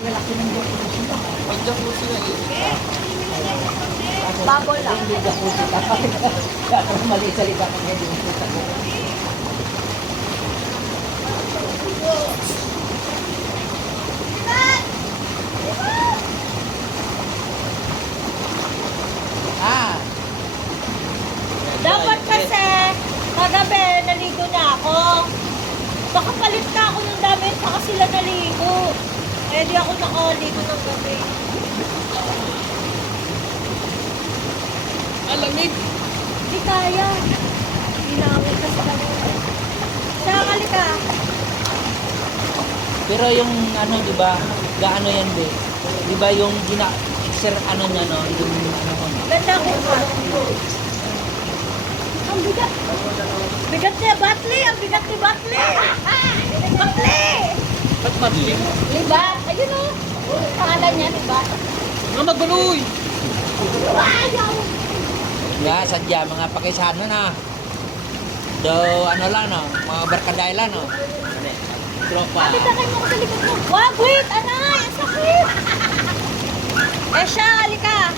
Lalaki ng jacuzzi ba? May jacuzzi na eh. Bubble lang. Hindi jacuzzi ka. Kaya kung mali salita ka niya din sa buko. Ah, Dapat kasi, kagabi, naligo na ako. Nakapalit na ako ng damit, saka sila naligo. Eh, di ako nakaligo ng gabi. Alamig! Di kaya. Ginamit na sa kanila. Sakali ka. Pero yung ano, di ba? Gaano yan, be? Di ba yung sir, ano niya, no? Yung ano mo, no? Ganda ko pa. Ang bigat. Bigat niya, Batli. Ang bigat ni Batli. Batli! Ba't madilim? Libat. Ayun o. Pangalan niya, Libat. Nga maguloy! Ayaw! Nga, sadya, mga pakisano na. Do, ano lang, no? Mga barkaday lang, no? Tropa. Bakit na kayo mo sa likod mo? Wag, wait! Anay! Ang sakit! Eh siya, halika!